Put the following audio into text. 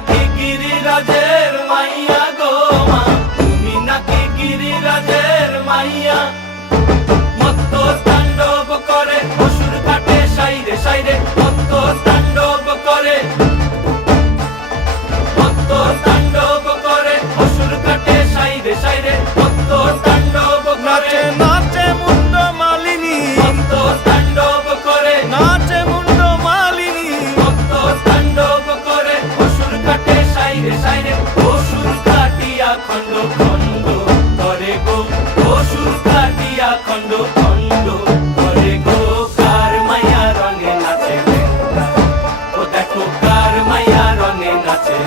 নাকি গিরিরাজের মাইয়া গো মা, তুমি নাকি গিরিরাজের মাইয়া। মত্ত তাণ্ডব করে অসুর কাটে সাইরে সাইরে, মত্ত তাণ্ডব করে, মত্ত তাণ্ডব করে অসুর কাটে সাইরে সাইরে, মত্ত তাণ্ডব করে। নাচে মুন্ড মালিনী, মত্ত তাণ্ডব করে, নাচে মুন্ড মালিনী, মত্ত তাণ্ডব করে অসুর কাটে সাইরে সাইরে, অসুর কাটিয়া খণ্ড খণ্ড করে গো, অসুর কাটিয়া খণ্ড খণ্ড করে গো। কার মায়া রঙে নাচে লেঙ্গা, ও দেখো কার মায়া রঙে নাচে।